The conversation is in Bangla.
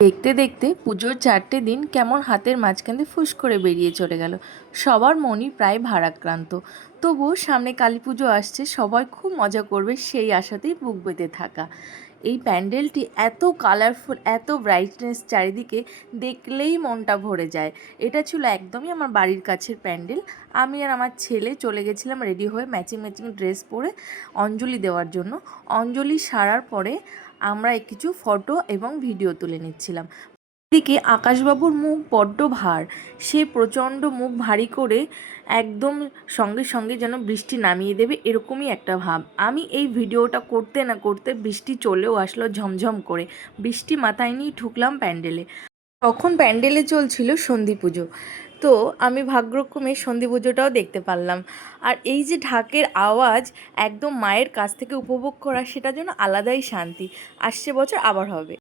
দেখতে দেখতে পুজোর 4টে দিন কেমন হাতের মাঝখান দিয়ে ফুস করে বেরিয়ে চলে গেল। সবার মনই প্রায় ভারাক্রান্ত। তবুও সামনে কালী পুজো আসছে, সবাই খুব মজা করবে সেই আশাতেই বুক বেঁধে থাকা। এই প্যান্ডেলটি এত কালারফুল, এত ব্রাইটনেস চারিদিকে, দেখলেই মনটা ভরে যায়। এটা ছিল একদমই আমার বাড়ির কাছের প্যান্ডেল। আমি আর আমার ছেলে চলে গেছিলাম রেডি হয়ে ম্যাচিং ম্যাচিং ড্রেস পরে অঞ্জলি দেওয়ার জন্য। অঞ্জলি সারার পরে আমরা কিছু ফটো এবং ভিডিও তুলে নিচ্ছিলাম। এদিকে আকাশবাবুর মুখ বড্ড ভার, সে প্রচণ্ড মুখ ভারী করে একদম সঙ্গে সঙ্গে যেন বৃষ্টি নামিয়ে দেবে এরকমই একটা ভাব। আমি এই ভিডিওটা করতে না করতে বৃষ্টি চলেও আসলো ঝমঝম করে। বৃষ্টি মাথায় নিয়ে ঢুকলাম প্যান্ডেলে। তখন প্যান্ডেলে চলছিল সন্ধি পুজো। তো আমি ভাগ্যক্রমে সন্ধি পুজোটাও দেখতে পারলাম। আর এই যে ঢাকের আওয়াজ একদম মায়ের কাছ থেকে উপভোগ করা, সেটা যেন আলাদাই শান্তি। আসছে বছর আবার হবে।